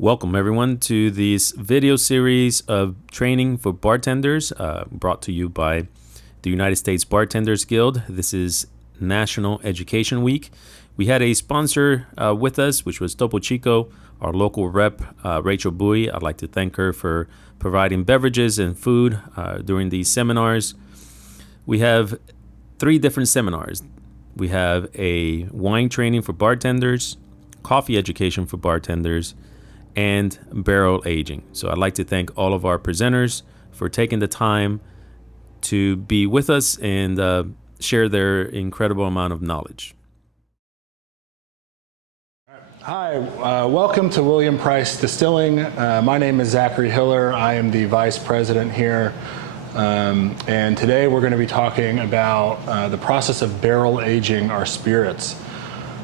Welcome everyone to this video series of training for bartenders brought to you by the United States Bartenders Guild. This is National Education Week. We had a sponsor with us, which was Topo Chico, our local rep, Rachel Bowie. I'd like to thank her for providing beverages and food during these seminars. We have 3 different seminars. We have a wine training for bartenders, coffee education for bartenders, and barrel aging. So I'd like to thank all of our presenters for taking the time to be with us and share their incredible amount of knowledge. Hi, welcome to William Price Distilling. My name is Zachary Hiller. I am the Vice President here. And today we're going to be talking about the process of barrel aging our spirits.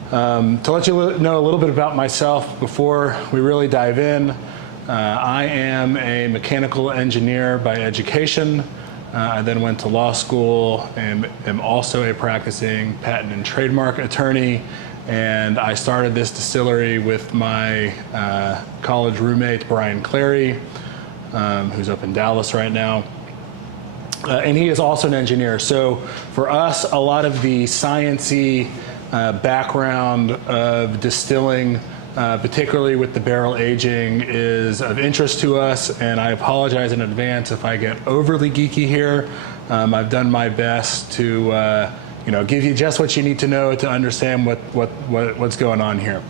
To let you know a little bit about myself before we really dive in, I am a mechanical engineer by education. I then went to law school and am also a practicing patent and trademark attorney. And I started this distillery with my college roommate, Brian Clary, who's up in Dallas right now. And he is also an engineer. So for us, a lot of the sciencey background of distilling, particularly with the barrel aging, is of interest to us, and I apologize in advance if I get overly geeky here. I've done my best to give you just what you need to know to understand what's going on here.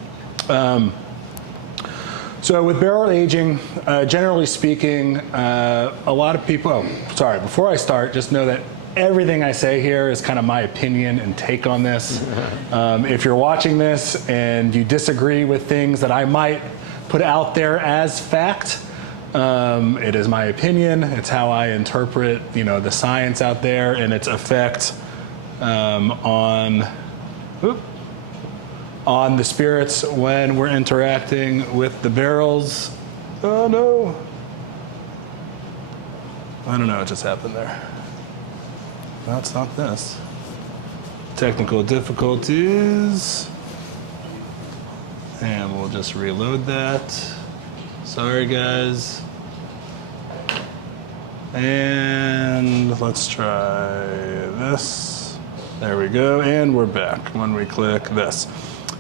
So with barrel aging, generally speaking, a lot of people, before I start, just know that everything I say here is kind of my opinion and take on this. If you're watching this and you disagree with things that I might put out there as fact, it is my opinion. It's how I interpret, the science out there and its effect on the spirits when we're interacting with the barrels. Oh no. I don't know what just happened there. No, it's not this. Technical difficulties. And we'll just reload that. Sorry, guys. And let's try this. There we go, and we're back when we click this.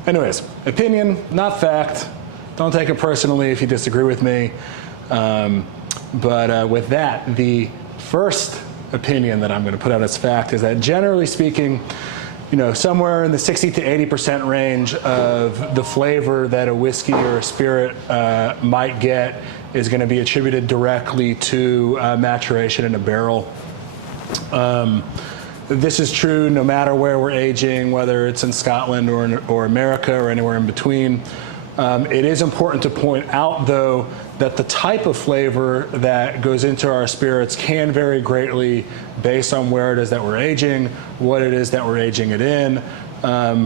Anyways, opinion, not fact. Don't take it personally if you disagree with me. But with that, the first opinion that I'm going to put out as fact is that generally speaking, somewhere in the 60 to 80% range of the flavor that a whiskey or a spirit might get is going to be attributed directly to maturation in a barrel. This is true no matter where we're aging, whether it's in Scotland or America or anywhere in between. It is important to point out, though, that the type of flavor that goes into our spirits can vary greatly based on where it is that we're aging, what it is that we're aging it in.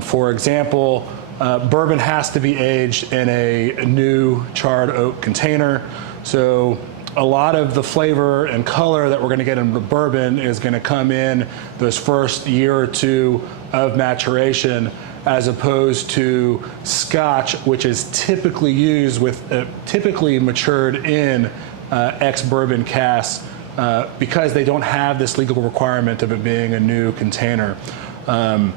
For example, bourbon has to be aged in a new charred oak container. So a lot of the flavor and color that we're going to get in the bourbon is going to come in those first year or two of maturation, as opposed to Scotch, which is typically used with typically matured in ex-bourbon casks because they don't have this legal requirement of it being a new container. And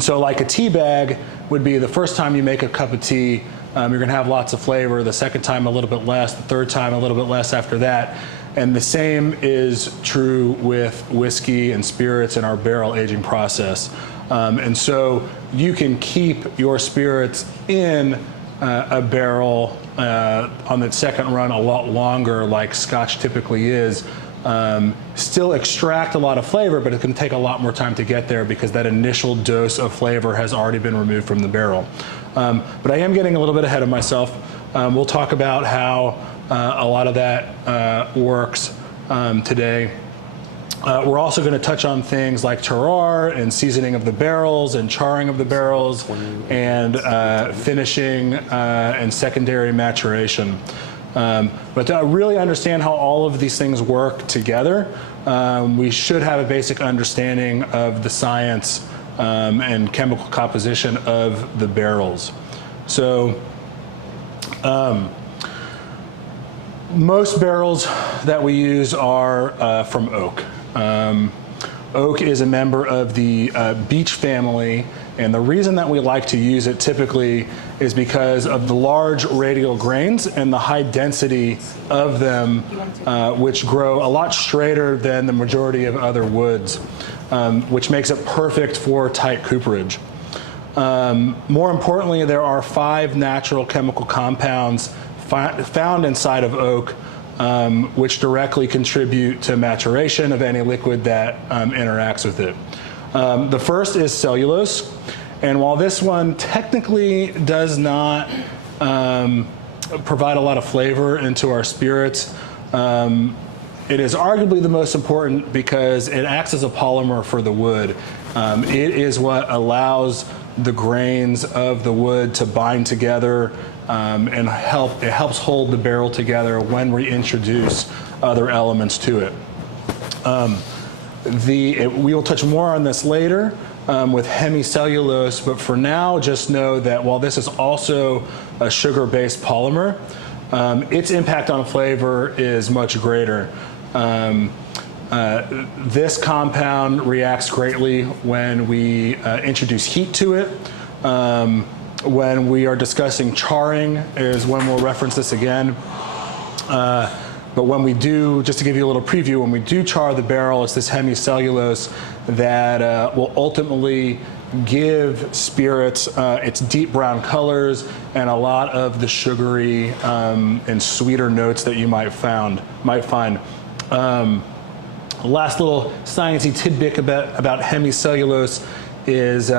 so like a tea bag would be the first time you make a cup of tea, you're going to have lots of flavor. The second time a little bit less, the third time a little bit less after that. And the same is true with whiskey and spirits in our barrel aging process. And so you can keep your spirits in a barrel on the second run a lot longer, like Scotch typically is. Still extract a lot of flavor, but it can take a lot more time to get there because that initial dose of flavor has already been removed from the barrel. But I am getting a little bit ahead of myself. We'll talk about how a lot of that works today. We're also going to touch on things like terroir and seasoning of the barrels and charring of the barrels and finishing and secondary maturation. But to really understand how all of these things work together, we should have a basic understanding of the science and chemical composition of the barrels. So Most barrels that we use are from oak. Oak is a member of the beech family, and the reason that we like to use it typically is because of the large radial grains and the high density of them, which grow a lot straighter than the majority of other woods, which makes it perfect for tight cooperage. More importantly, there are 5 natural chemical compounds found inside of oak, which directly contribute to maturation of any liquid that interacts with it. The first is cellulose, and while this one technically does not provide a lot of flavor into our spirits, it is arguably the most important because it acts as a polymer for the wood. It is what allows the grains of the wood to bind together and it helps hold the barrel together when we introduce other elements to it. We will touch more on this later with hemicellulose, but for now just know that while this is also a sugar-based polymer, its impact on flavor is much greater. This compound reacts greatly when we introduce heat to it. When we are discussing charring is when we'll reference this again. But when we do, just to give you a little preview, when we do char the barrel, it's this hemicellulose that will ultimately give spirits its deep brown colors and a lot of the sugary and sweeter notes that you might find. Last little sciencey tidbit about hemicellulose is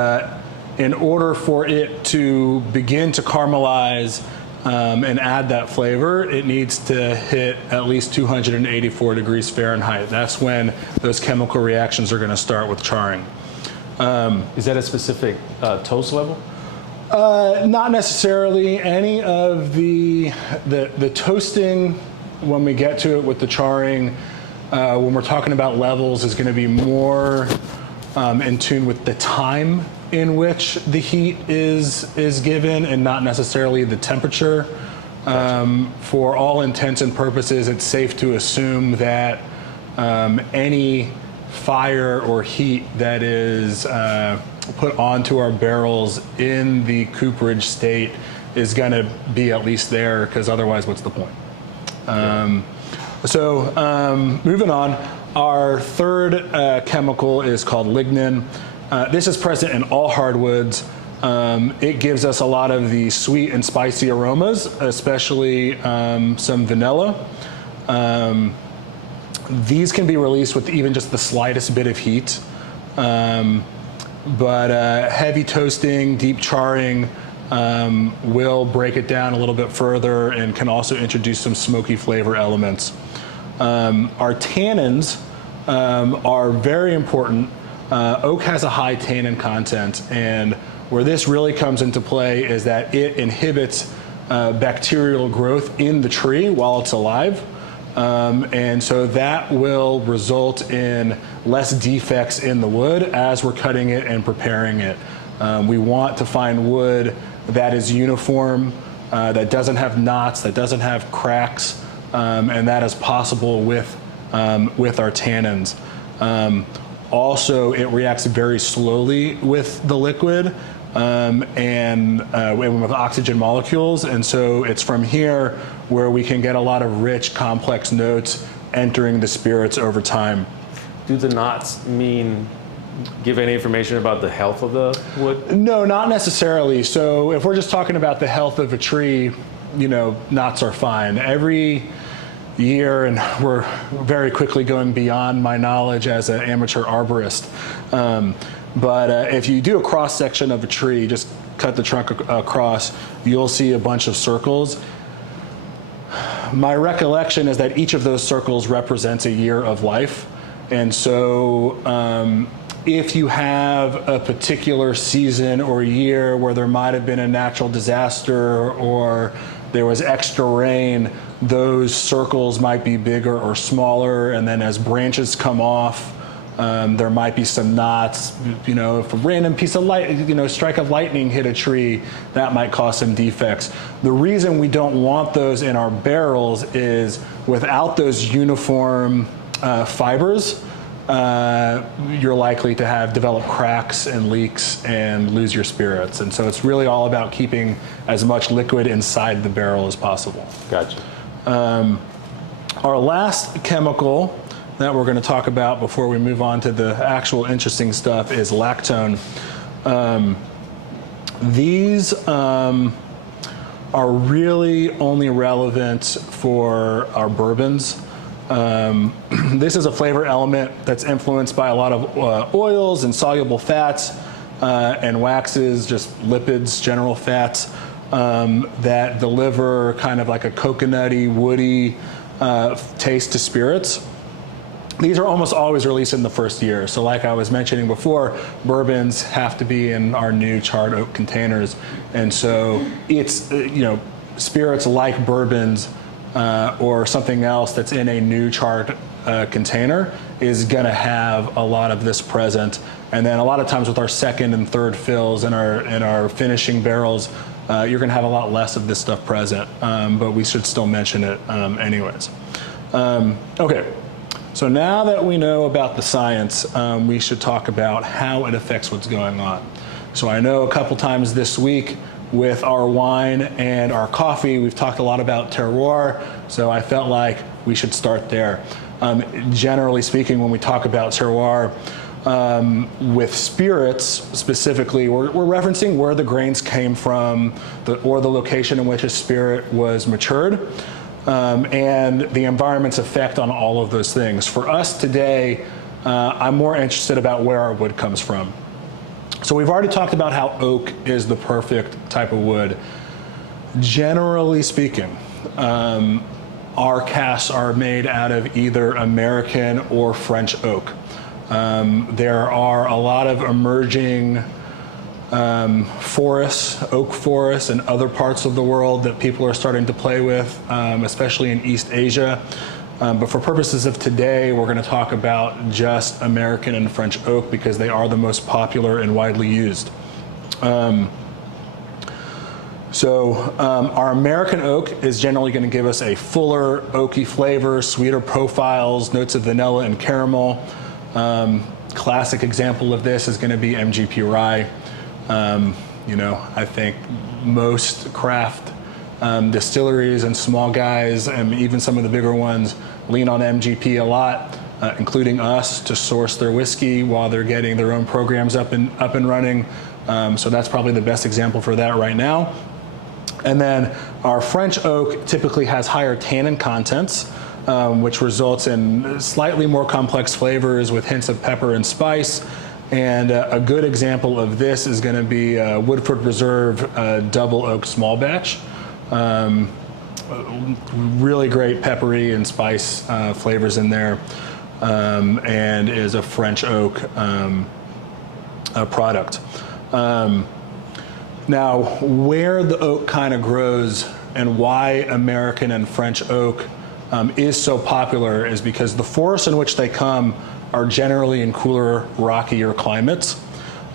in order for it to begin to caramelize and add that flavor, it needs to hit at least 284 degrees Fahrenheit. That's when those chemical reactions are going to start with charring. Is that a specific toast level? Not necessarily. Any of the toasting, when we get to it with the charring, when we're talking about levels, is going to be more in tune with the time in which the heat is given and not necessarily the temperature. For all intents and purposes, it's safe to assume that any fire or heat that is put onto our barrels in the cooperage state is going to be at least there, because otherwise what's the point? Moving on, our third chemical is called lignin. This is present in all hardwoods. It gives us a lot of the sweet and spicy aromas, especially some vanilla. These can be released with even just the slightest bit of heat. But heavy toasting, deep charring will break it down a little bit further and can also introduce some smoky flavor elements. Our tannins are very important. Oak has a high tannin content, and where this really comes into play is that it inhibits bacterial growth in the tree while it's alive. And so that will result in less defects in the wood as we're cutting it and preparing it. We want to find wood that is uniform, that doesn't have knots, that doesn't have cracks, and that is possible with our tannins. Also, it reacts very slowly with the liquid and with oxygen molecules, and so it's from here where we can get a lot of rich, complex notes entering the spirits over time. Do the knots give any information about the health of the wood? No, not necessarily. So if we're just talking about the health of a tree, knots are fine. Every year, and we're very quickly going beyond my knowledge as an amateur arborist, but if you do a cross section of a tree, just cut the trunk across, you'll see a bunch of circles. My recollection is that each of those circles represents a year of life, and so if you have a particular season or year where there might have been a natural disaster or there was extra rain, those circles might be bigger or smaller, and then as branches come off There might be some knots, if a random piece of strike of lightning hit a tree, that might cause some defects. The reason we don't want those in our barrels is without those uniform fibers, you're likely to develop cracks and leaks and lose your spirits. And so it's really all about keeping as much liquid inside the barrel as possible. Gotcha. Our last chemical that we're going to talk about before we move on to the actual interesting stuff is lactone. These are really only relevant for our bourbons. This is a flavor element that's influenced by a lot of oils and soluble fats and waxes, just lipids, general fats, that deliver kind of like a coconutty, woody taste to spirits. These are almost always released in the first year. So like I was mentioning before, bourbons have to be in our new charred oak containers. And so it's, spirits like bourbons or something else that's in a new charred container is gonna have a lot of this present. And then a lot of times with our second and third fills in our finishing barrels, you're gonna have a lot less of this stuff present, but we should still mention it anyways. Okay. So now that we know about the science, we should talk about how it affects what's going on. So I know a couple times this week with our wine and our coffee, we've talked a lot about terroir, so I felt like we should start there. Generally speaking, when we talk about terroir, with spirits specifically, we're referencing where the grains came from or the location in which a spirit was matured. And the environment's effect on all of those things. For us today, I'm more interested about where our wood comes from. So we've already talked about how oak is the perfect type of wood. Generally speaking, our casts are made out of either American or French oak. There are a lot of emerging forests, oak forests, and other parts of the world that people are starting to play with, especially in East Asia. But for purposes of today, we're going to talk about just American and French oak because they are the most popular and widely used. Our American oak is generally going to give us a fuller, oaky flavor, sweeter profiles, notes of vanilla and caramel. Classic example of this is going to be MGP rye. I think most craft distilleries and small guys, and even some of the bigger ones, lean on MGP a lot, including us, to source their whiskey while they're getting their own programs up and running. So that's probably the best example for that right now. And then our French oak typically has higher tannin contents, which results in slightly more complex flavors with hints of pepper and spice. And a good example of this is going to be Woodford Reserve Double Oak Small Batch. Really great peppery and spice flavors in there, and is a French oak product. Now, where the oak kind of grows and why American and French oak is so popular is because the forests in which they come are generally in cooler, rockier climates.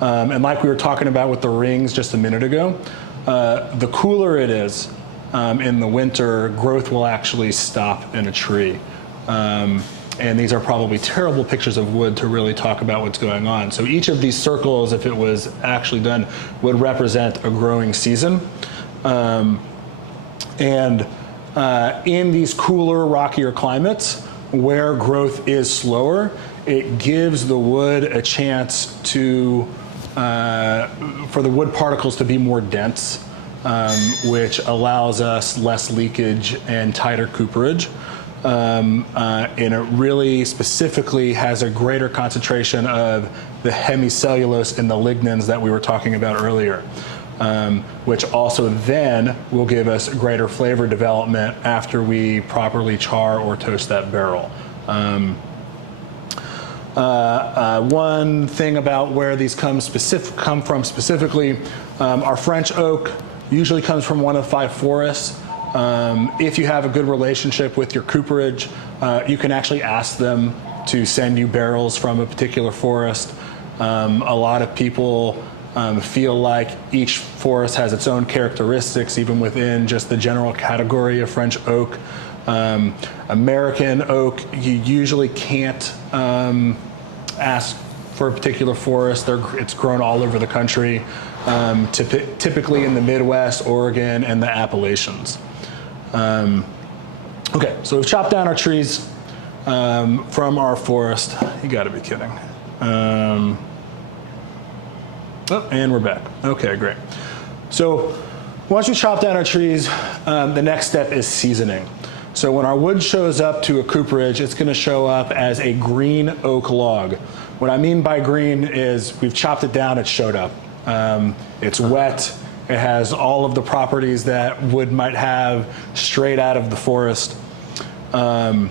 And like we were talking about with the rings just a minute ago, the cooler it is in the winter, growth will actually stop in a tree. And these are probably terrible pictures of wood to really talk about what's going on. So each of these circles, if it was actually done, would represent a growing season. And in these cooler, rockier climates, where growth is slower, it gives the wood a chance to, for the wood particles to be more dense, which allows us less leakage and tighter cooperage. And it really specifically has a greater concentration of the hemicellulose and the lignins that we were talking about earlier, which also then will give us greater flavor development after we properly char or toast that barrel. One thing about where these come from specifically, our French oak usually comes from one of 5 forests. If you have a good relationship with your cooperage, you can actually ask them to send you barrels from a particular forest. A lot of people feel like each forest has its own characteristics, even within just the general category of French oak. American oak, you usually can't ask for a particular forest. It's grown all over the country, typically in the Midwest, Oregon, and the Appalachians. Okay, so we've chopped down our trees from our forest. You gotta be kidding. And we're back. Okay, great. So once we chop down our trees, the next step is seasoning. So when our wood shows up to a cooperage, it's going to show up as a green oak log. What I mean by green is we've chopped it down, it showed up. It's wet, it has all of the properties that wood might have straight out of the forest. And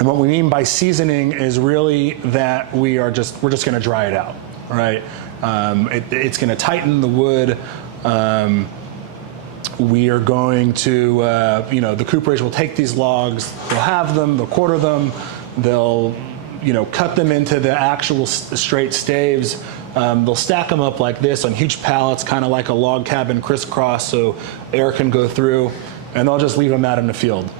what we mean by seasoning is really that we're just going to dry it out, right? It's going to tighten the wood. We are going to, the cooperage will take these logs, they'll have them, they'll quarter them, they'll, cut them into the actual straight staves. They'll stack them up like this on huge pallets, kind of like a log cabin crisscross, so air can go through, and they'll just leave them out in the field.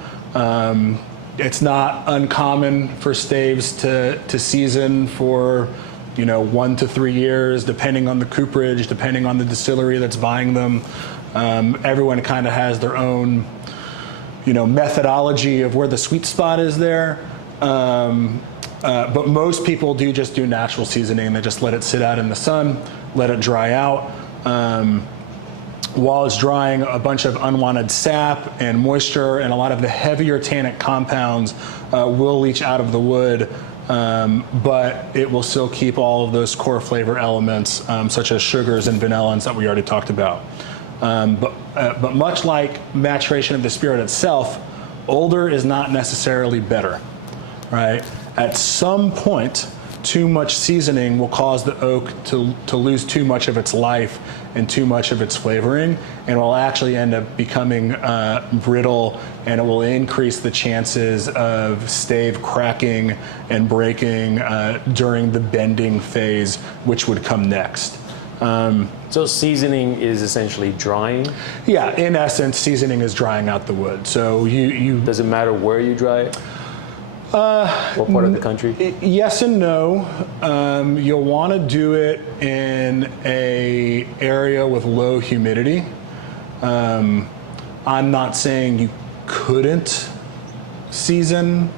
It's not uncommon for staves to season for 1 to 3 years, depending on the cooperage, depending on the distillery that's buying them. Everyone kind of has their own, methodology of where the sweet spot is there. But most people just do natural seasoning. They just let it sit out in the sun, let it dry out. While it's drying, a bunch of unwanted sap and moisture and a lot of the heavier tannic compounds will leach out of the wood. But it will still keep all of those core flavor elements, such as sugars and vanillins that we already talked about. But much like maturation of the spirit itself, older is not necessarily better, right? At some point, too much seasoning will cause the oak to lose too much of its life and too much of its flavoring, and will actually end up becoming brittle, and it will increase the chances of stave cracking and breaking during the bending phase, which would come next. So seasoning is essentially drying? Yeah, in essence, seasoning is drying out the wood. So you Does it matter where you dry it? What part of the country? Yes and no. You'll want to do it in an area with low humidity. I'm not saying you couldn't season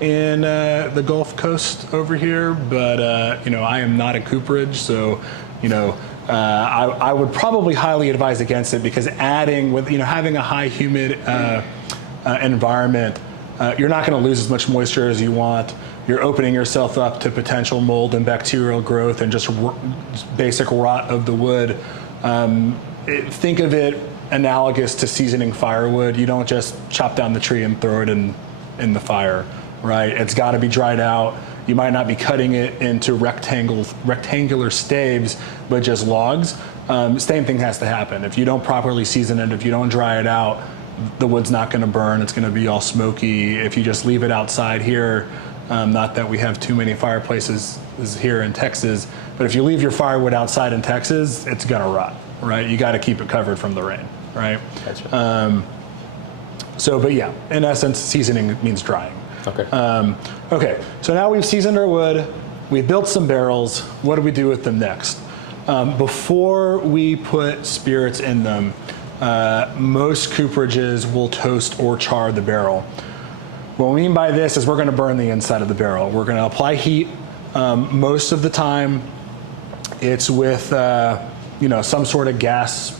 in the Gulf Coast over here, but I am not a cooperage, so I would probably highly advise against it, because adding with having a high humid environment, you're not going to lose as much moisture as you want. You're opening yourself up to potential mold and bacterial growth and just basic rot of the wood. Think of it analogous to seasoning firewood. You don't just chop down the tree and throw it in the fire, right? It's got to be dried out. You might not be cutting it into rectangular staves, but just logs. Same thing has to happen. If you don't properly season it, if you don't dry it out, the wood's not going to burn. It's going to be all smoky. If you just leave it outside here, not that we have too many fireplaces here in Texas, but if you leave your firewood outside in Texas, it's going to rot, right? You got to keep it covered from the rain, right? That's right. But yeah, in essence, seasoning means drying. Okay. Okay, so now we've seasoned our wood, we've built some barrels. What do we do with them next? Before we put spirits in them, most cooperages will toast or char the barrel. What we mean by this is we're going to burn the inside of the barrel. We're going to apply heat. Most of the time, it's with some sort of gas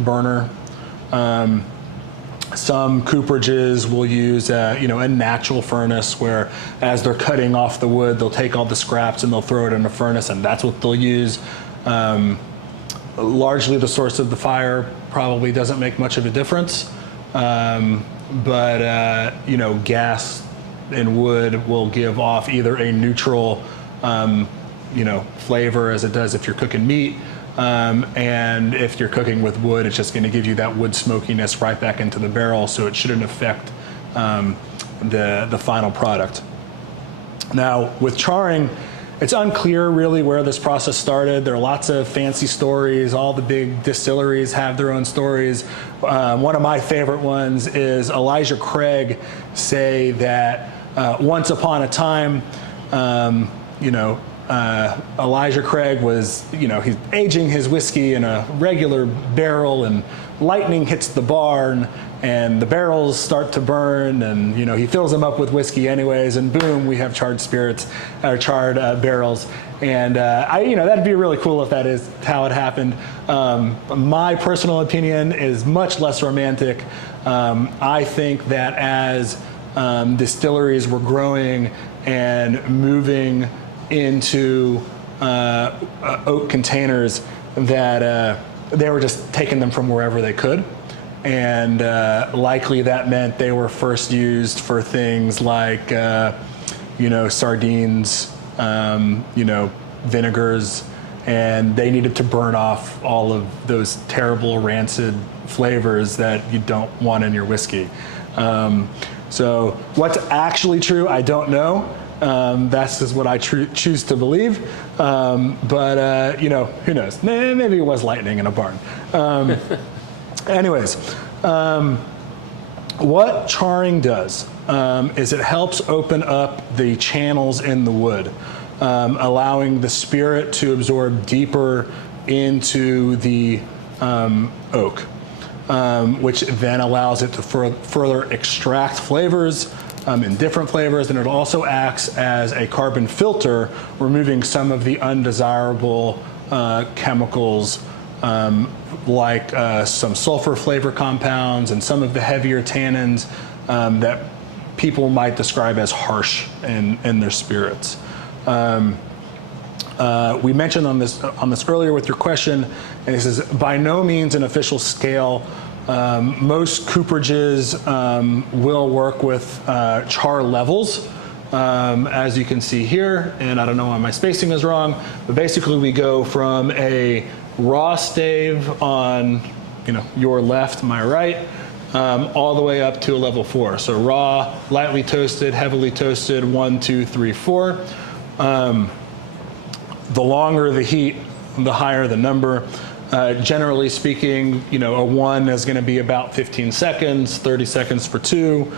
burner. Some cooperages will use a natural furnace, where as they're cutting off the wood, they'll take all the scraps and they'll throw it in a furnace, and that's what they'll use. Largely the source of the fire probably doesn't make much of a difference, but gas and wood will give off either a neutral flavor, as it does if you're cooking meat, and if you're cooking with wood, it's just going to give you that wood smokiness right back into the barrel, so it shouldn't affect the final product. Now, with charring, it's unclear really where this process started. There are lots of fancy stories. All the big distilleries have their own stories. One of my favorite ones is Elijah Craig say that once upon a time, Elijah Craig was, he's aging his whiskey in a regular barrel, and lightning hits the barn, and the barrels start to burn, and he fills them up with whiskey anyways, and boom, we have charred spirits, or charred barrels. And that'd be really cool if that is how it happened. My personal opinion is much less romantic. I think that as distilleries were growing and moving into oak containers, that they were just taking them from wherever they could. And likely that meant they were first used for things like, sardines, vinegars, and they needed to burn off all of those terrible rancid flavors that you don't want in your whiskey. So what's actually true, I don't know. That's just what I choose to believe. But who knows? Maybe it was lightning in a barn. Anyways, what charring does is it helps open up the channels in the wood, allowing the spirit to absorb deeper into the oak, which then allows it to further extract flavors in different flavors, and it also acts as a carbon filter, removing some of the undesirable chemicals like some sulfur flavor compounds and some of the heavier tannins that people might describe as harsh in their spirits. We mentioned on this earlier with your question, and this is by no means an official scale. Most cooperages will work with char levels, as you can see here, and I don't know why my spacing is wrong, but basically we go from a raw stave on your left, my right, all the way up to a level 4. So raw, lightly toasted, heavily toasted, 1, 2, 3, 4. The longer the heat, the higher the number. Generally speaking, a 1 is going to be about 15 seconds, 30 seconds for 2,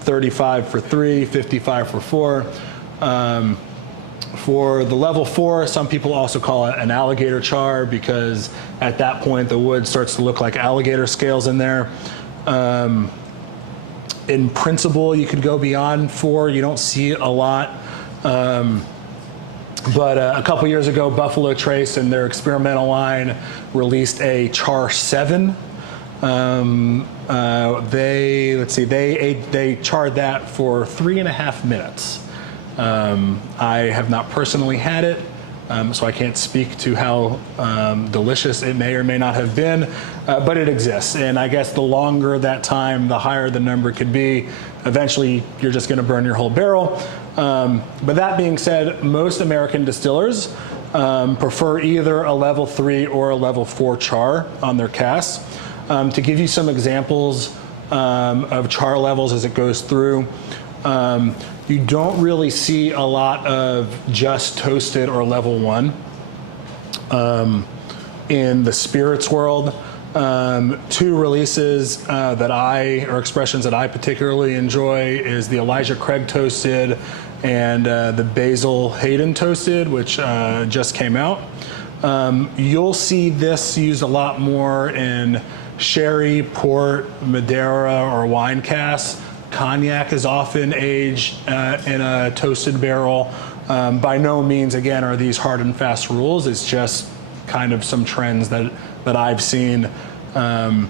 35 for 3, 55 for 4. For the level 4, some people also call it an alligator char, because at that point the wood starts to look like alligator scales in there. In principle, you could go beyond 4. You don't see it a lot. But a couple years ago, Buffalo Trace and their experimental line released a Char 7. They charred that for 3.5 minutes. I have not personally had it, so I can't speak to how delicious it may or may not have been, but it exists. And I guess the longer that time, the higher the number could be. Eventually, you're just going to burn your whole barrel. But that being said, most American distillers prefer either a level 3 or a level 4 char on their casks. To give you some examples of char levels as it goes through, you don't really see a lot of just toasted or level 1 in the spirits world. 2 releases or expressions that I particularly enjoy is the Elijah Craig toasted and the Basil Hayden toasted, which just came out. You'll see this used a lot more in sherry, port, Madeira, or wine casks. Cognac is often aged in a toasted barrel. By no means, again, are these hard and fast rules. It's just kind of some trends that I've seen. Level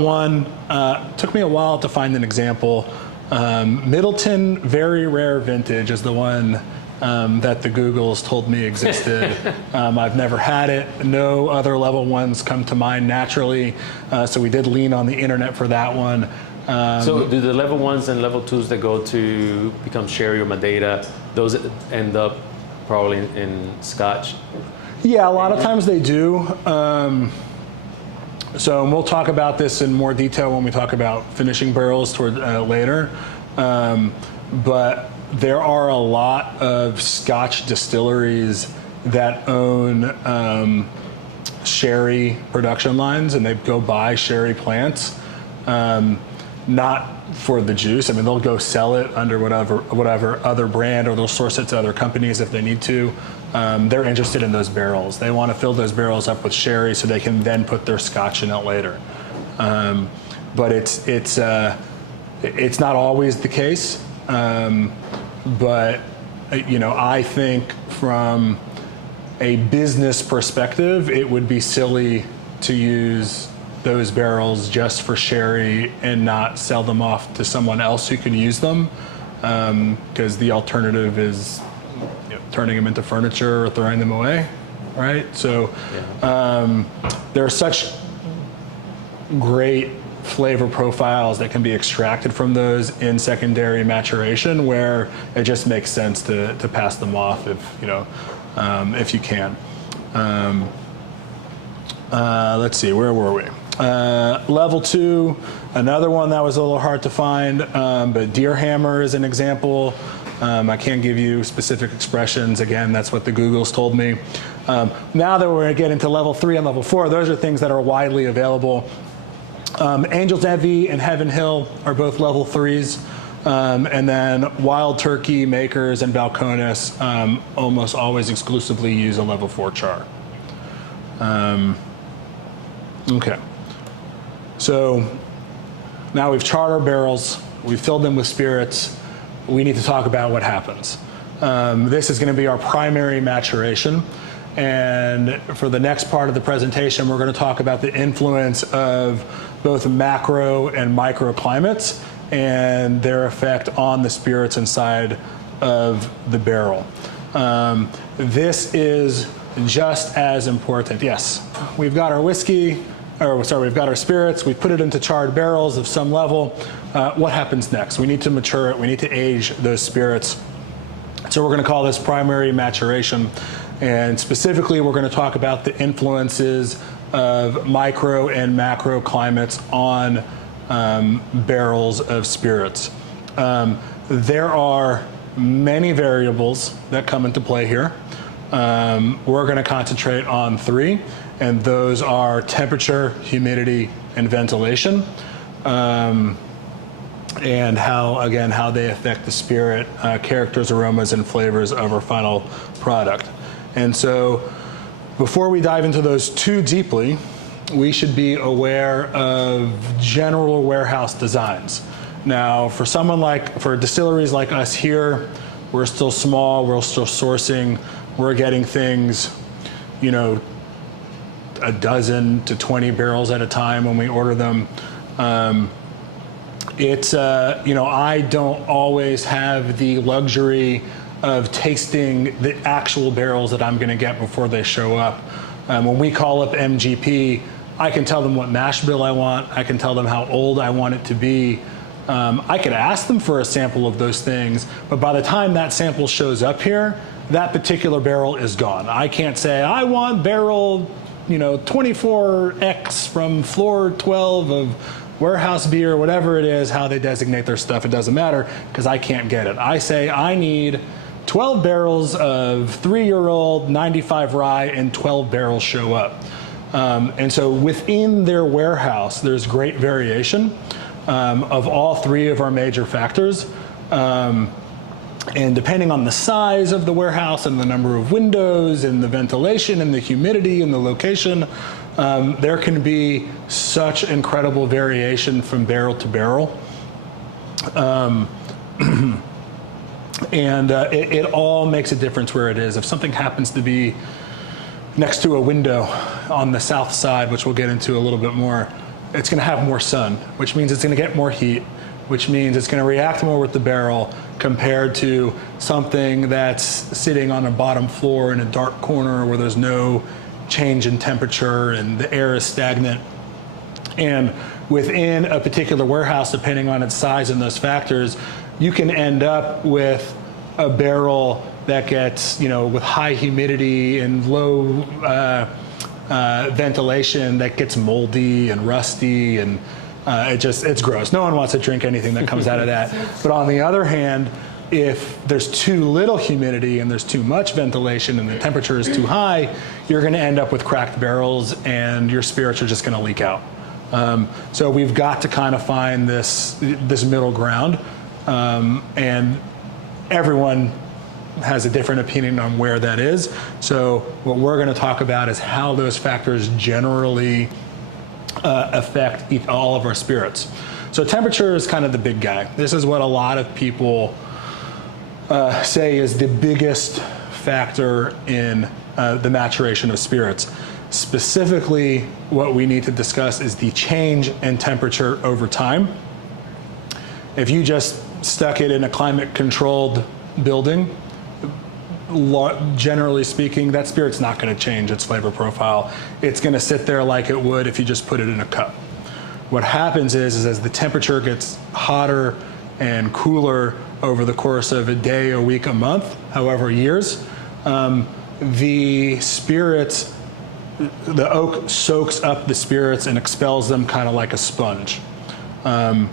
1, took me a while to find an example. Middleton Very Rare Vintage is the one that the Googles told me existed. I've never had it. No other level 1s come to mind naturally, so we did lean on the internet for that one. So do the level 1s and level 2s that go to become sherry or Madeira, those end up probably in Scotch? Yeah, a lot of times they do. So we'll talk about this in more detail when we talk about finishing barrels toward later. but there are a lot of Scotch distilleries that own sherry production lines, and they go buy sherry plants, not for the juice. I mean, they'll go sell it under whatever other brand, or they'll source it to other companies if they need to. They're interested in those barrels. They want to fill those barrels up with sherry so they can then put their Scotch in it later. But it's not always the case. But I think from a business perspective, it would be silly to use those barrels just for sherry and not sell them off to someone else who could use them, because the alternative is turning them into furniture or throwing them away, right? So there are such great flavor profiles that can be extracted from those in secondary maturation, where it just makes sense to pass them off if you can. Let's see, where were we? Level 2, another one that was a little hard to find, but deer hammer is an example. I can't give you specific expressions. Again, that's what the Googles told me. Now that we're getting to level 3 and level 4, those are things that are widely available. Angel's Envy and Heaven Hill are both level 3s. And then Wild Turkey, Makers, and Balcones almost always exclusively use a level 4 char. Okay. So now we've charred our barrels, we've filled them with spirits. We need to talk about what happens. This is going to be our primary maturation. And for the next part of the presentation, we're going to talk about the influence of both macro and microclimates and their effect on the spirits inside of the barrel. This is just as important. Yes, we've got our whiskey, we've got our spirits, we've put it into charred barrels of some level. What happens next? We need to mature it, we need to age those spirits. So we're going to call this primary maturation. And specifically, we're going to talk about the influences of micro and macro climates on barrels of spirits. There are many variables that come into play here. We're going to concentrate on 3, and those are temperature, humidity, and ventilation, and how they affect the spirit, characters, aromas, and flavors of our final product. And so before we dive into those too deeply, we should be aware of general warehouse designs. Now, for distilleries like us here, we're still small, we're still sourcing, we're getting things, a dozen to 20 barrels at a time when we order them. I don't always have the luxury of tasting the actual barrels that I'm going to get before they show up. When we call up MGP, I can tell them what mash bill I want. I can tell them how old I want it to be. I could ask them for a sample of those things, but by the time that sample shows up here, that particular barrel is gone. I can't say, I want barrel 24X from floor 12 of warehouse beer, whatever it is, how they designate their stuff, it doesn't matter, because I can't get it. I say I need 12 barrels of 3-year-old 95 rye, and 12 barrels show up. And so within their warehouse, there's great variation of all 3 of our major factors. And depending on the size of the warehouse and the number of windows and the ventilation and the humidity and the location, there can be such incredible variation from barrel to barrel. And it all makes a difference where it is. If something happens to be next to a window on the south side, which we'll get into a little bit more, it's going to have more sun, which means it's going to get more heat, which means it's going to react more with the barrel compared to something that's sitting on a bottom floor in a dark corner where there's no change in temperature and the air is stagnant. And within a particular warehouse, depending on its size and those factors, you can end up with a barrel that gets, with high humidity and low ventilation, that gets moldy and rusty and It's gross. No one wants to drink anything that comes out of that. But on the other hand, if there's too little humidity and there's too much ventilation and the temperature is too high, you're going to end up with cracked barrels and your spirits are just going to leak out. So we've got to kind of find this middle ground, and everyone has a different opinion on where that is. So what we're going to talk about is how those factors generally affect all of our spirits. So temperature is kind of the big guy. This is what a lot of people say is the biggest factor in the maturation of spirits. Specifically, what we need to discuss is the change in temperature over time. If you just stuck it in a climate-controlled building, generally speaking, that spirit's not going to change its flavor profile. It's going to sit there like it would if you just put it in a cup. What happens is as the temperature gets hotter and cooler over the course of a day, a week, a month, however years, the spirits, the oak soaks up the spirits and expels them kind of like a sponge. And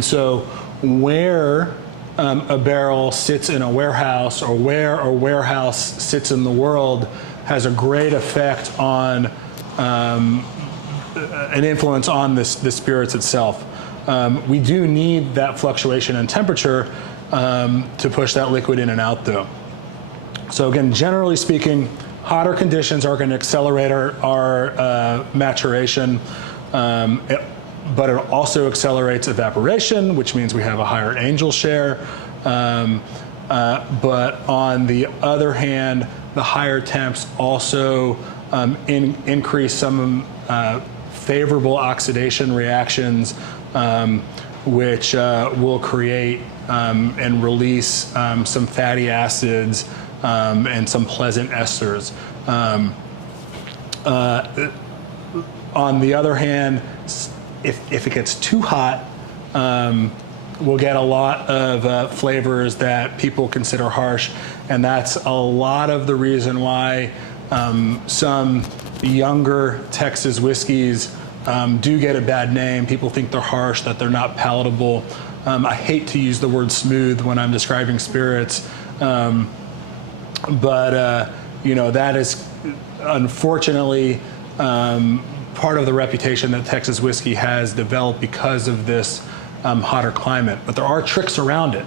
so where a barrel sits in a warehouse or where a warehouse sits in the world has a great effect on an influence on the spirits itself. We do need that fluctuation in temperature to push that liquid in and out though. So again, generally speaking, hotter conditions are going to accelerate our maturation, but it also accelerates evaporation, which means we have a higher angel share. But on the other hand, the higher temps also increase some favorable oxidation reactions, which will create and release some fatty acids and some pleasant esters. On the other hand, if it gets too hot, we'll get a lot of flavors that people consider harsh, and that's a lot of the reason why some younger Texas whiskeys do get a bad name. People think they're harsh, that they're not palatable. I hate to use the word smooth when I'm describing spirits, but you know, that is unfortunately part of the reputation that Texas whiskey has developed because of this hotter climate. But there are tricks around it.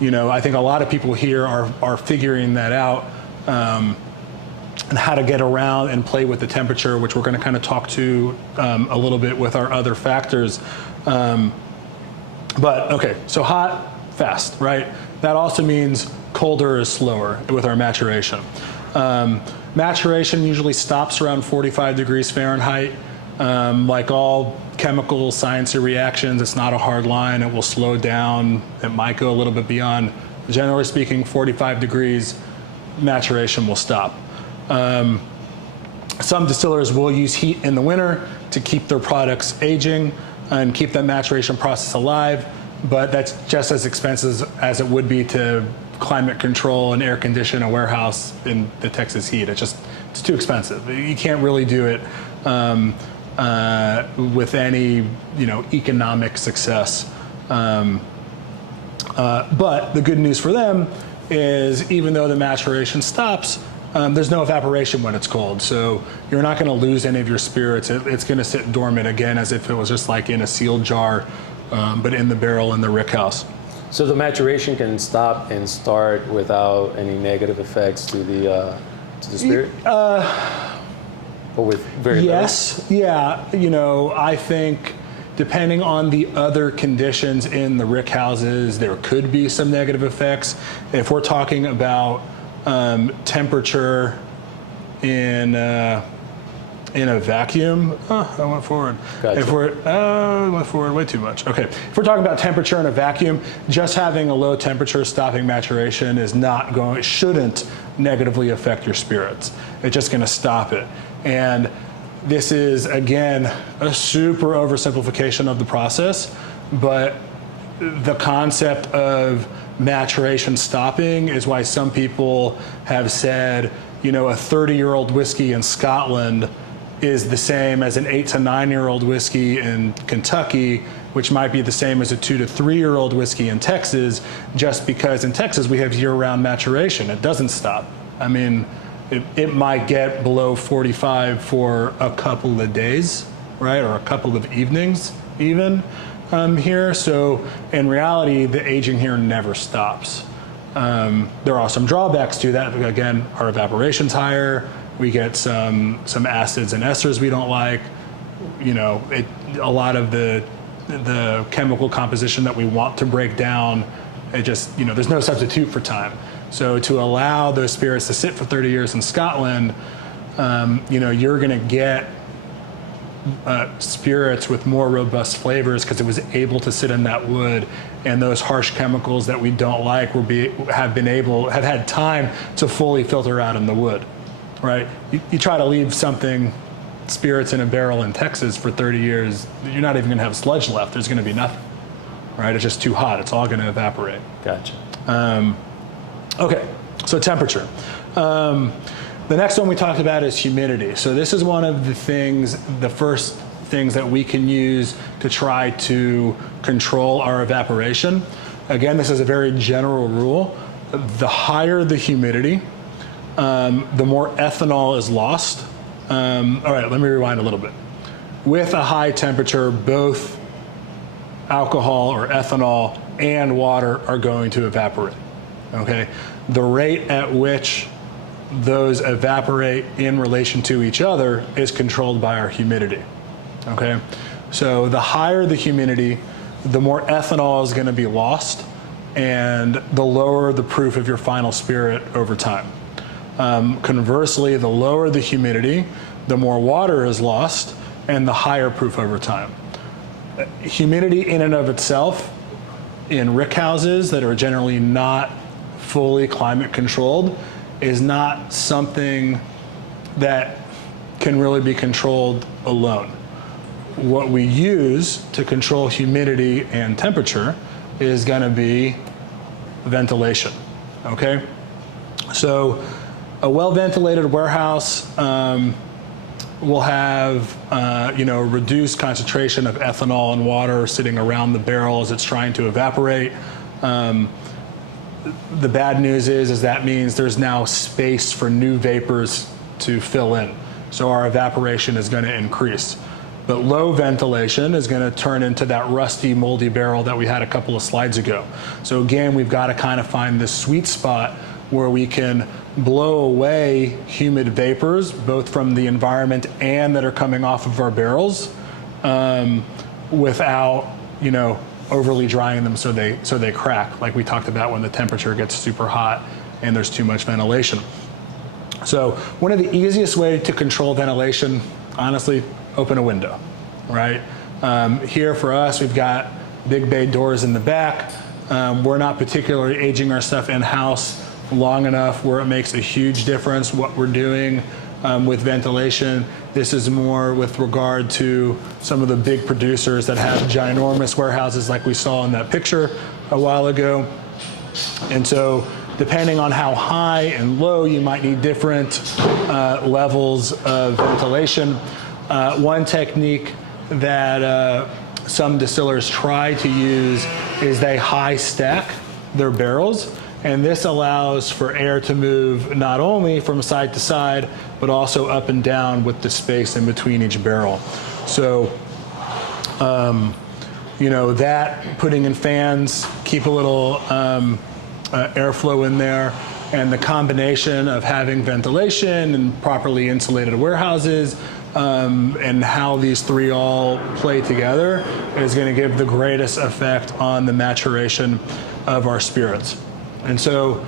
You know, I think a lot of people here are figuring that out, and how to get around and play with the temperature, which we're going to kind of talk to a little bit with our other factors. But okay, so hot, fast, right? That also means colder is slower with our maturation. Maturation usually stops around 45 degrees Fahrenheit. Like all chemical sciencey reactions, it's not a hard line. It will slow down. It might go a little bit beyond. Generally speaking, 45 degrees, maturation will stop. Some distillers will use heat in the winter to keep their products aging and keep that maturation process alive, but that's just as expensive as it would be to climate control and air condition a warehouse in the Texas heat. It's too expensive. You can't really do it with any, you know, economic success. But the good news for them is even though the maturation stops, there's no evaporation when it's cold. So you're not going to lose any of your spirits. It's going to sit dormant again as if it was just like in a sealed jar, but in the barrel in the rickhouse. So the maturation can stop and start without any negative effects to the spirit? Or with very yes, little? Yeah. You know, I think depending on the other conditions in the rick houses, there could be some negative effects. If we're talking about temperature in a vacuum, I went forward. Gotcha. If we're, I went forward way too much. Okay, if we're talking about temperature in a vacuum, just having a low temperature stopping maturation is not going, it shouldn't negatively affect your spirits. It's just going to stop it. And this is, again, a super oversimplification of the process, but the concept of maturation stopping is why some people have said, you know, a 30-year-old whiskey in Scotland is the same as an 8 to 9-year-old whiskey in Kentucky, which might be the same as a 2 to 3-year-old whiskey in Texas, just because in Texas we have year-round maturation. It doesn't stop. I mean, it might get below 45 for a couple of days, right, or a couple of evenings even here. So in reality, the aging here never stops. There are some drawbacks to that. Again, our evaporation's higher. We get some acids and esters we don't like. You know, a lot of the chemical composition that we want to break down, it just, you know, there's no substitute for time. So to allow those spirits to sit for 30 years in Scotland, you know, you're going to get spirits with more robust flavors because it was able to sit in that wood, and those harsh chemicals that we don't like have had time to fully filter out in the wood, right? You try to leave spirits in a barrel in Texas for 30 years, you're not even going to have sludge left. There's going to be nothing, right? It's just too hot. It's all going to evaporate. Gotcha. Okay, so temperature. The next one we talked about is humidity. So this is one of the first things that we can use to try to control our evaporation. Again, this is a very general rule. The higher the humidity, the more ethanol is lost. All right, let me rewind a little bit. With a high temperature, both alcohol or ethanol and water are going to evaporate. Okay, the rate at which those evaporate in relation to each other is controlled by our humidity. Okay, so the higher the humidity, the more ethanol is going to be lost, and the lower the proof of your final spirit over time. Conversely, the lower the humidity, the more water is lost, and the higher proof over time. Humidity in and of itself in rick houses that are generally not fully climate controlled is not something that can really be controlled alone. What we use to control humidity and temperature is going to be ventilation, okay? So a well-ventilated warehouse will have you know, reduced concentration of ethanol and water sitting around the barrel as it's trying to evaporate. The bad news is that means there's now space for new vapors to fill in. So our evaporation is going to increase. But low ventilation is going to turn into that rusty, moldy barrel that we had a couple of slides ago. So again, we've got to kind of find this sweet spot where we can blow away humid vapors, both from the environment and that are coming off of our barrels, without, you know, overly drying them so they crack, like we talked about when the temperature gets super hot and there's too much ventilation. So one of the easiest ways to control ventilation, honestly, open a window, right? Here for us, we've got big bay doors in the back. We're not particularly aging our stuff in-house long enough where it makes a huge difference what we're doing with ventilation. This is more with regard to some of the big producers that have ginormous warehouses like we saw in that picture a while ago. And so depending on how high and low, you might need different levels of ventilation. One technique that some distillers try to use is they high stack their barrels, and this allows for air to move not only from side to side, but also up and down with the space in between each barrel. So, you know, that putting in fans, keep a little airflow in there, and the combination of having ventilation and properly insulated warehouses, and how these three all play together is going to give the greatest effect on the maturation of our spirits. And so,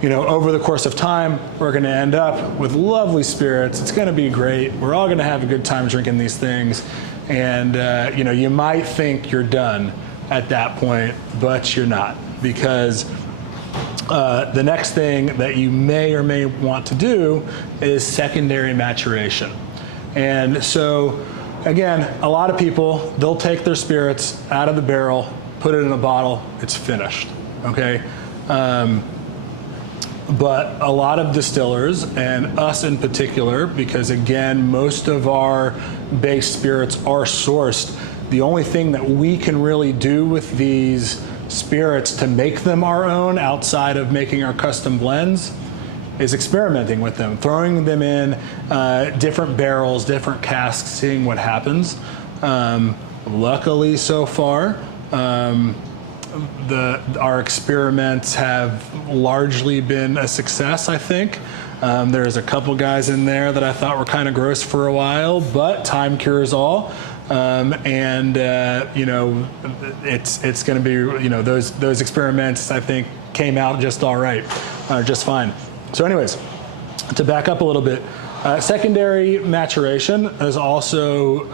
you know, over the course of time, we're going to end up with lovely spirits. It's going to be great. We're all going to have a good time drinking these things. And, you know, you might think you're done at that point, but you're not, because the next thing that you may or may want to do is secondary maturation. And so, again, a lot of people, they'll take their spirits out of the barrel, put it in a bottle, it's finished, okay? But a lot of distillers, and us in particular, because again, most of our base spirits are sourced, the only thing that we can really do with these spirits to make them our own outside of making our custom blends is experimenting with them, throwing them in different barrels, different casks, seeing what happens. Luckily so far, our experiments have largely been a success, I think. There's a couple guys in there that I thought were kind of gross for a while, but time cures all. You know, it's going to be, you know, those experiments, I think, came out just all right, just fine. So anyways, to back up a little bit, secondary maturation is also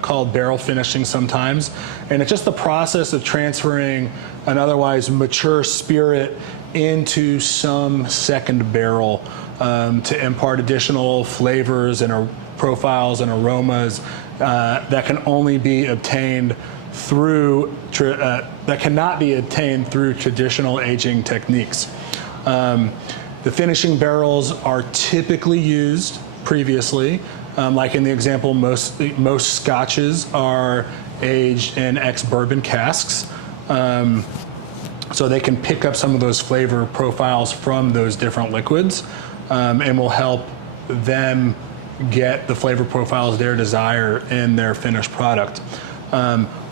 called barrel finishing sometimes, and it's just the process of transferring an otherwise mature spirit into some second barrel to impart additional flavors and profiles and aromas that can only be obtained through that cannot be obtained through traditional aging techniques. The finishing barrels are typically used previously, like in the example, most scotches are aged in ex-bourbon casks, so they can pick up some of those flavor profiles from those different liquids, and will help them get the flavor profiles they desire in their finished product.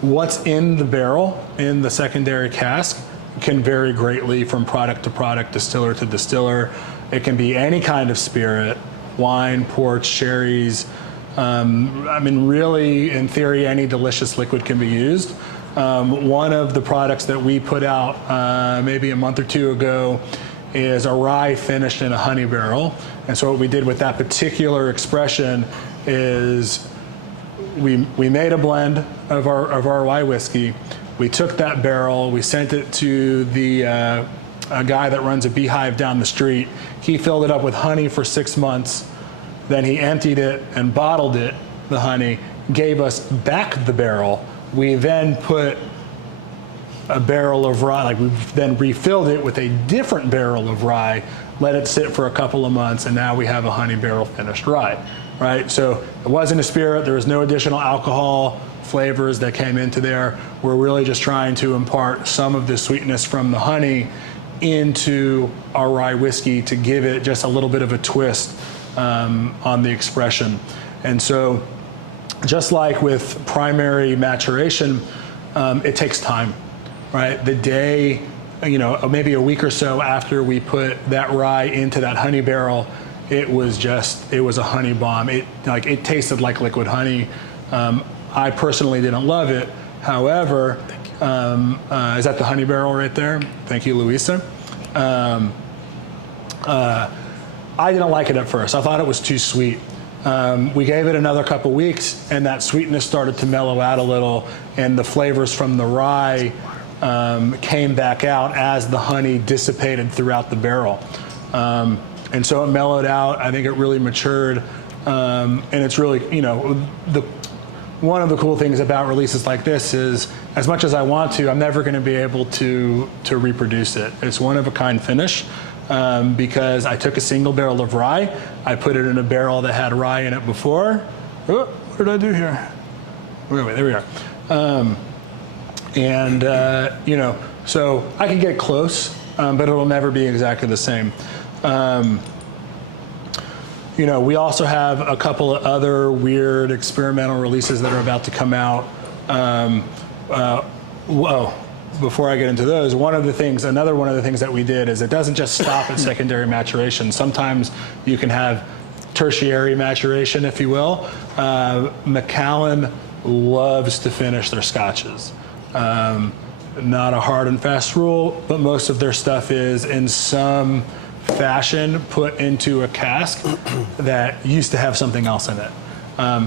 What's in the barrel in the secondary cask can vary greatly from product to product, distiller to distiller. It can be any kind of spirit, wine, ports, sherries. I mean, really, in theory, any delicious liquid can be used. One of the products that we put out maybe a month or two ago is a rye finished in a honey barrel. And so what we did with that particular expression is we made a blend of our rye whiskey. We took that barrel, we sent it to a guy that runs a beehive down the street. He filled it up with honey for 6 months. Then he emptied it and bottled it, the honey, gave us back the barrel. We then put a barrel of rye, like we then refilled it with a different barrel of rye, let it sit for a couple of months, and now we have a honey barrel finished rye, right? So it wasn't a spirit, there was no additional alcohol, flavors that came into there. We're really just trying to impart some of the sweetness from the honey into our rye whiskey to give it just a little bit of a twist on the expression. And so just like with primary maturation, it takes time, right? The day, you know, maybe a week or so after we put that rye into that honey barrel, it was a honey bomb. It tasted like liquid honey. I personally didn't love it. However, is that the honey barrel right there? Thank you, Louisa. I didn't like it at first. I thought it was too sweet. We gave it another couple weeks, and that sweetness started to mellow out a little, and the flavors from the rye came back out as the honey dissipated throughout the barrel. And so it mellowed out. I think it really matured. And it's really, you know, one of the cool things about releases like this is, as much as I want to, I'm never going to be able to reproduce it. It's one of a kind finish because I took a single barrel of rye, I put it in a barrel that had rye in it before. Oh, what did I do here? Wait, there we are. You know, so I can get close, but it'll never be exactly the same. You know, we also have a couple of other weird experimental releases that are about to come out. Before I get into those, another one of the things that we did is it doesn't just stop at secondary maturation. Sometimes you can have tertiary maturation, if you will. Macallan loves to finish their scotches. Not a hard and fast rule, but most of their stuff is in some fashion put into a cask that used to have something else in it.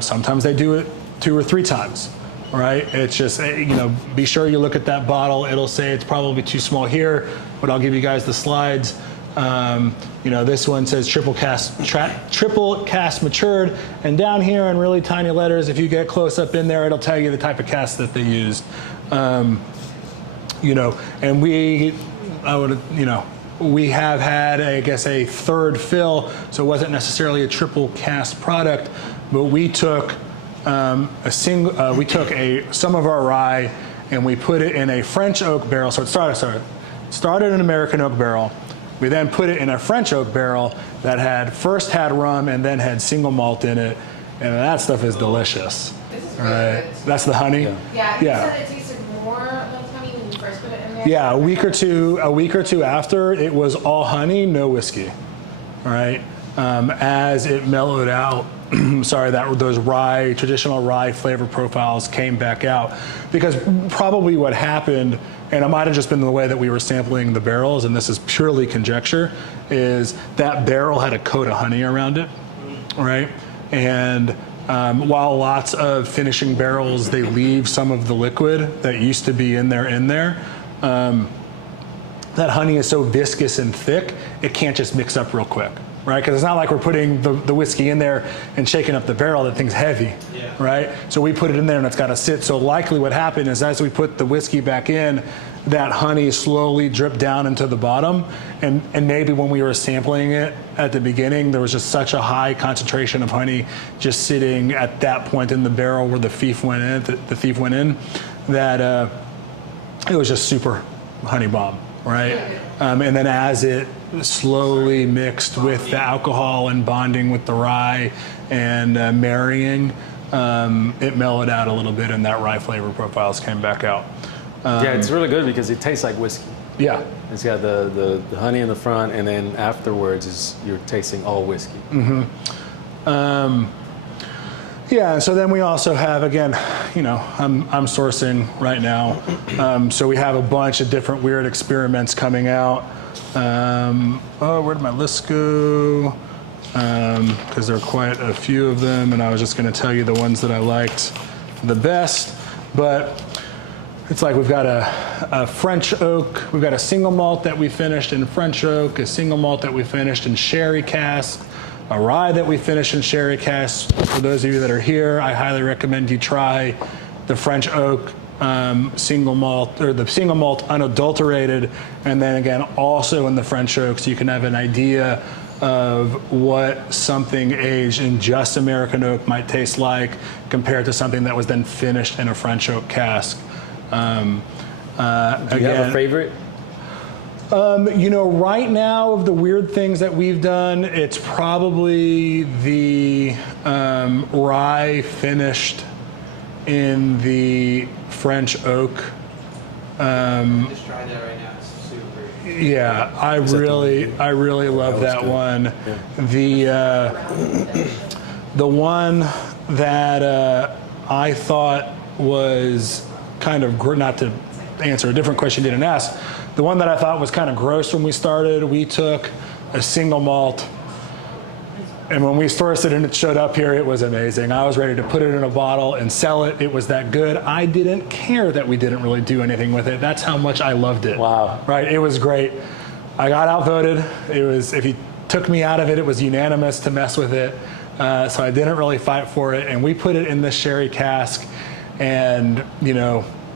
Sometimes they do it 2 or 3 times, right? It's just, you know, be sure you look at that bottle. It'll say it's probably too small here, but I'll give you guys the slides. You know, this one says triple cast matured, and down here in really tiny letters, if you get close up in there, it'll tell you the type of cask that they used. You know, and we have had, I guess, a third fill, so it wasn't necessarily a triple cast product, but we took some of our rye and we put it in a French oak barrel. So it started in an American oak barrel. We then put it in a French oak barrel that first had rum and then had single malt in it, and that stuff is delicious. This is really good. That's the honey. Yeah. You said it tasted more like honey when you first put it in there. Yeah, a week or two after, it was all honey, no whiskey. All right. As it mellowed out, those traditional rye flavor profiles came back out, because probably what happened, and it might have just been the way that we were sampling the barrels, and this is purely conjecture, is that barrel had a coat of honey around it, right? And while lots of finishing barrels, they leave some of the liquid that used to be in there, that honey is so viscous and thick, it can't just mix up real quick, right? Because it's not like we're putting the whiskey in there and shaking up the barrel. That thing's heavy, right? So we put it in there and it's got to sit. So likely what happened is, as we put the whiskey back in, that honey slowly dripped down into the bottom. And maybe when we were sampling it at the beginning, there was just such a high concentration of honey just sitting at that point in the barrel where the thief went in, that it was just super honey bomb, right? And then as it slowly mixed with the alcohol and bonding with the rye and marrying, it mellowed out a little bit, and that rye flavor profiles came back out. Yeah, it's really good because it tastes like whiskey. Yeah. It's got the honey in the front, and then afterwards you're tasting all whiskey. Yeah, and so then we also have, again, I'm sourcing right now, so we have a bunch of different weird experiments coming out. Where did my list go? Because there are quite a few of them, and I was just going to tell you the ones that I liked the best. But it's like we've got a French oak, we've got a single malt that we finished in French oak, a single malt that we finished in sherry cask, a rye that we finished in sherry cask. For those of you that are here, I highly recommend you try the French oak single malt, or the single malt unadulterated, and then again also in the French oak, so you can have an idea of what something aged in just American oak might taste like compared to something that was then finished in a French oak cask. Do you have a favorite? Right now, of the weird things that we've done, it's probably the rye finished in the French oak. Just try that right now. It's super. Yeah, I really love that one. The one that I thought was kind of, not to answer a different question you didn't ask, the one that I thought was kind of gross when we started, we took a single malt, and when we sourced it and it showed up here, it was amazing. I was ready to put it in a bottle and sell it. It was that good. I didn't care that we didn't really do anything with it. That's how much I loved it. Wow. Right? It was great. I got outvoted. If he took me out of it, it was unanimous to mess with it. So I didn't really fight for it. And we put it in this sherry cask, and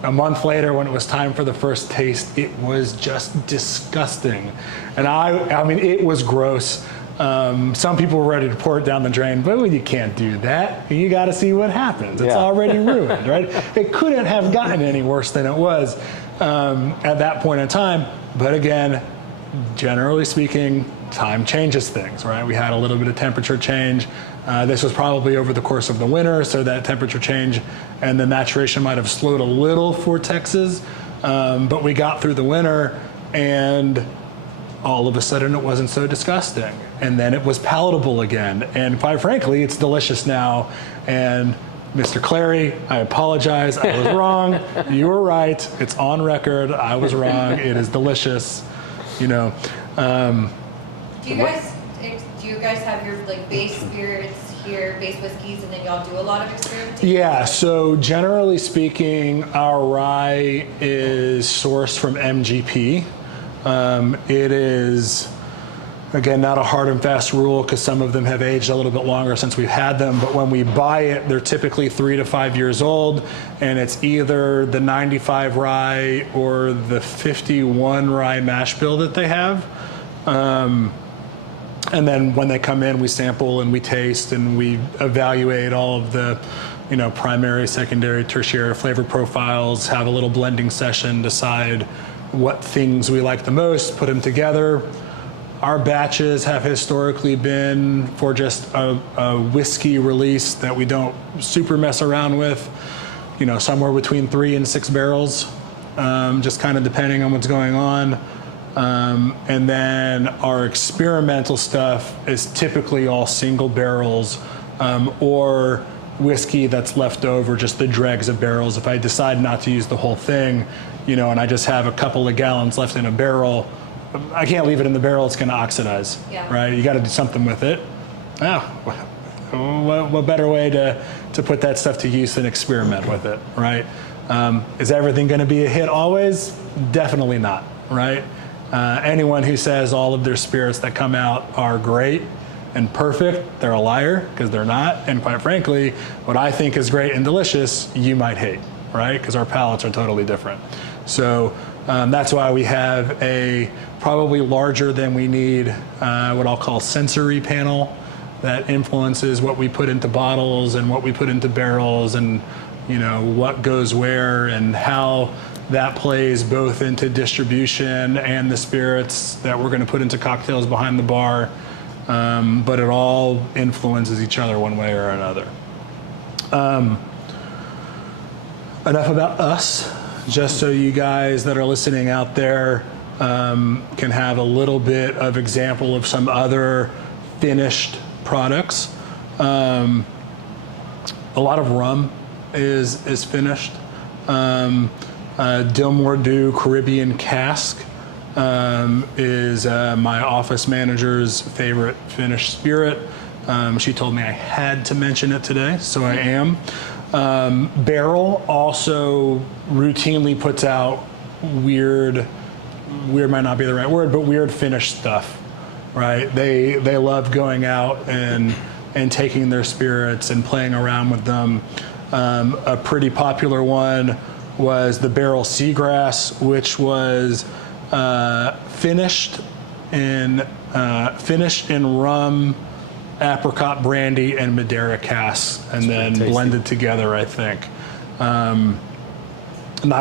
a month later, when it was time for the first taste, it was just disgusting. And I mean, it was gross. Some people were ready to pour it down the drain, but you can't do that. You got to see what happens. It's already ruined, right? It couldn't have gotten any worse than it was at that point in time. But again, generally speaking, time changes things, right? We had a little bit of temperature change. This was probably over the course of the winter, so that temperature change and the maturation might have slowed a little for Texas, but we got through the winter, and all of a sudden it wasn't so disgusting, and then it was palatable again, and quite frankly, it's delicious now. And Mr. Clary, I apologize, I was wrong. You were right. It's on record. I was wrong. It is delicious. Do you guys have your base spirits here, base whiskeys, and then y'all do a lot of experimentation? Yeah, so generally speaking, our rye is sourced from MGP. It is, again, not a hard and fast rule, because some of them have aged a little bit longer since we've had them, but when we buy it, they're typically 3 to 5 years old, and it's either the 95 rye or the 51 rye mash bill that they have. And then when they come in, we sample and we taste and we evaluate all of the, primary, secondary, tertiary flavor profiles, have a little blending session, decide what things we like the most, put them together. Our batches have historically been for just a whiskey release that we don't super mess around with, somewhere between 3 and 6 barrels, just kind of depending on what's going on. And then our experimental stuff is typically all single barrels, or whiskey that's left over, just the dregs of barrels. If I decide not to use the whole thing, and I just have a couple of gallons left in a barrel, I can't leave it in the barrel, it's gonna oxidize, right? You gotta do something with it. What better way to put that stuff to use than experiment with it, right? Is everything gonna be a hit always? Definitely not, right? Anyone who says all of their spirits that come out are great and perfect, they're a liar, because they're not. And quite frankly, what I think is great and delicious, you might hate, right? Because our palates are totally different. So that's why we have a probably larger than we need, what I'll call sensory panel that influences what we put into bottles and what we put into barrels, and what goes where and how that plays both into distribution and the spirits that we're going to put into cocktails behind the bar. But it all influences each other one way or another. Enough about us, just so you guys that are listening out there can have a little bit of example of some other finished products. A lot of rum is finished. Dilmore Dew Caribbean Cask is my office manager's favorite finished spirit. She told me I had to mention it today, so I am. Barrel also routinely puts out weird might not be the right word, but weird finished stuff, right? They love going out and taking their spirits and playing around with them. A pretty popular one was the Barrel Seagrass, which was finished in rum, apricot brandy, and Madeira casks, and then blended together, I think. Not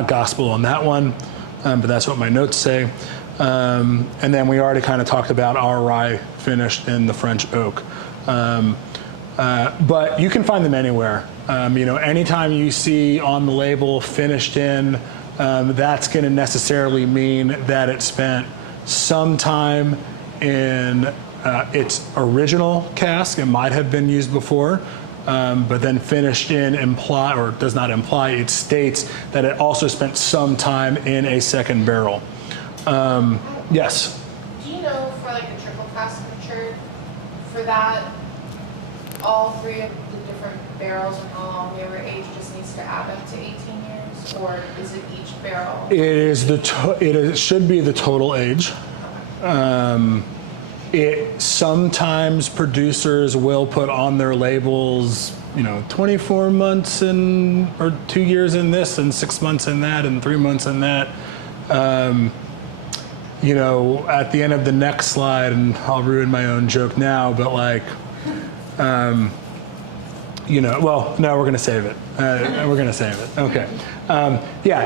gospel on that one, but that's what my notes say. And then we already kind of talked about our rye finished in the French oak. But you can find them anywhere. Anytime you see on the label finished in, that's going to necessarily mean that it spent some time in its original cask. It might have been used before, but then finished in does not imply, it states that it also spent some time in a second barrel. Yes? Do you know for like a triple cask matured, for that, all 3 of the different barrels and how long they were aged just needs to add up to 18 years, or is it each barrel? It should be the total age. Sometimes producers will put on their labels, 24 months or 2 years in this and 6 months in that and 3 months in that. At the end of the next slide, and I'll ruin my own joke now, but no, we're going to save it. Okay.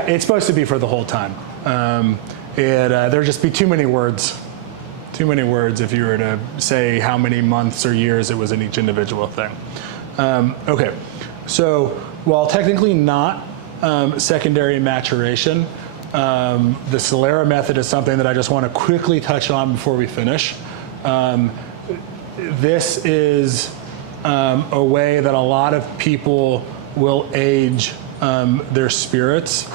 It's supposed to be for the whole time. There'd just be too many words if you were to say how many months or years it was in each individual thing. Okay. So while technically not secondary maturation, the solera method is something that I just want to quickly touch on before we finish. This is a way that a lot of people will age their spirits.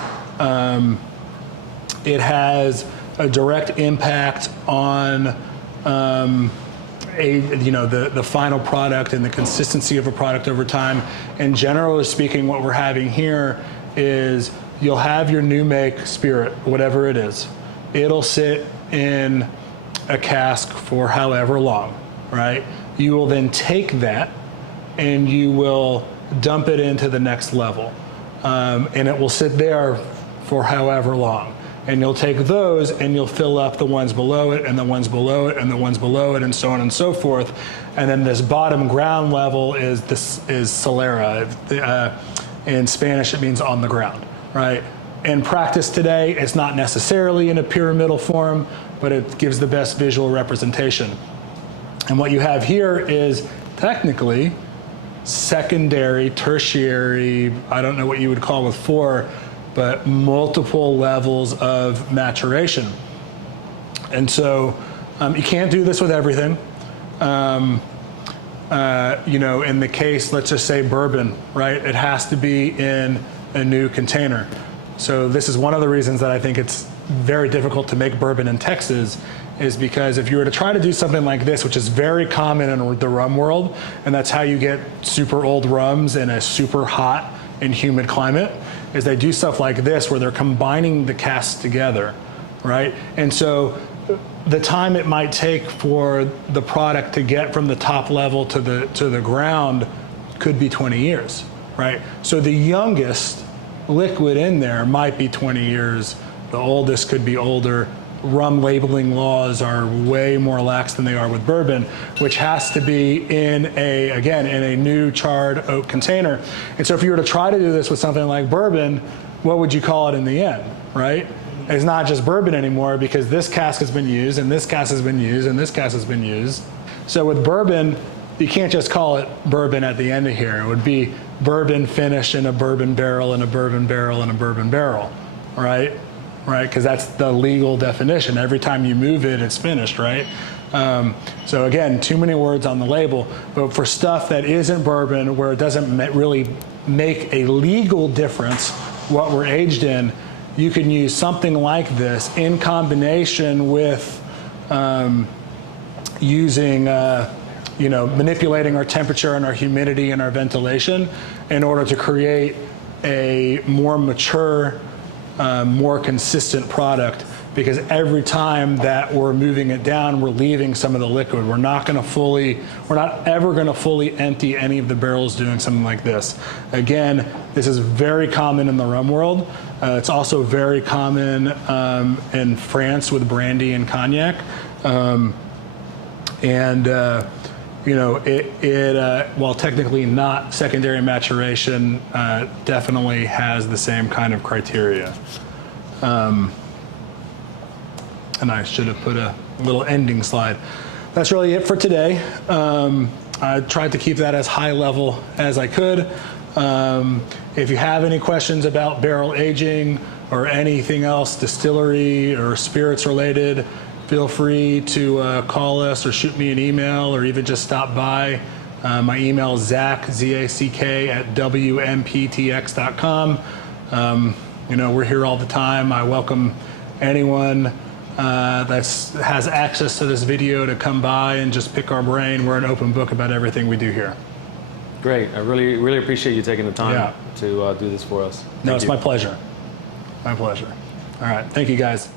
It has a direct impact on the final product and the consistency of a product over time. And generally speaking, what we're having here is you'll have your new make spirit, whatever it is. It'll sit in a cask for however long, right? You will then take that and you will dump it into the next level. And it will sit there for however long. and you'll take those and you'll fill up the ones below it and the ones below it and the ones below it and so on and so forth. And then this bottom ground level is solera. In Spanish, it means on the ground, right? In practice today, it's not necessarily in a pyramidal form, but it gives the best visual representation. And what you have here is technically secondary, tertiary, I don't know what you would call with 4, but multiple levels of maturation. And so you can't do this with everything. You know, in the case, let's just say bourbon, right? It has to be in a new container. So this is one of the reasons that I think it's very difficult to make bourbon in Texas, is because if you were to try to do something like this, which is very common in the rum world, and that's how you get super old rums in a super hot and humid climate, is they do stuff like this where they're combining the casks together, right? And so the time it might take for the product to get from the top level to the ground could be 20 years, right? So the youngest liquid in there might be 20 years. The oldest could be older. Rum labeling laws are way more lax than they are with bourbon, which has to be in a new charred oak container. And so if you were to try to do this with something like bourbon, what would you call it in the end, right? It's not just bourbon anymore, because this cask has been used and this cask has been used and this cask has been used. So with bourbon, you can't just call it bourbon at the end of here. It would be bourbon finished in a bourbon barrel and a bourbon barrel and a bourbon barrel, right? Right, because that's the legal definition. Every time you move it, it's finished, right? So again, too many words on the label. But for stuff that isn't bourbon, where it doesn't really make a legal difference what we're aged in, you can use something like this in combination with using, you know, manipulating our temperature and our humidity and our ventilation in order to create a more mature, more consistent product, because every time that we're moving it down, we're leaving some of the liquid. We're not ever going to fully empty any of the barrels doing something like this. Again, this is very common in the rum world. It's also very common in France with brandy and cognac. You know, while technically not secondary maturation, definitely has the same kind of criteria. And I should have put a little ending slide. That's really it for today. I tried to keep that as high level as I could. If you have any questions about barrel aging or anything else distillery or spirits related, feel free to call us or shoot me an email, or even just stop by. My email is Zach, Z-A-C-K, @WMPTX.com. You know, we're here all the time. I welcome anyone that has access to this video to come by and just pick our brain. We're an open book about everything we do here. Great. I really, really appreciate you taking the time to do this for us. No, it's my pleasure. My pleasure. All right. Thank you, guys.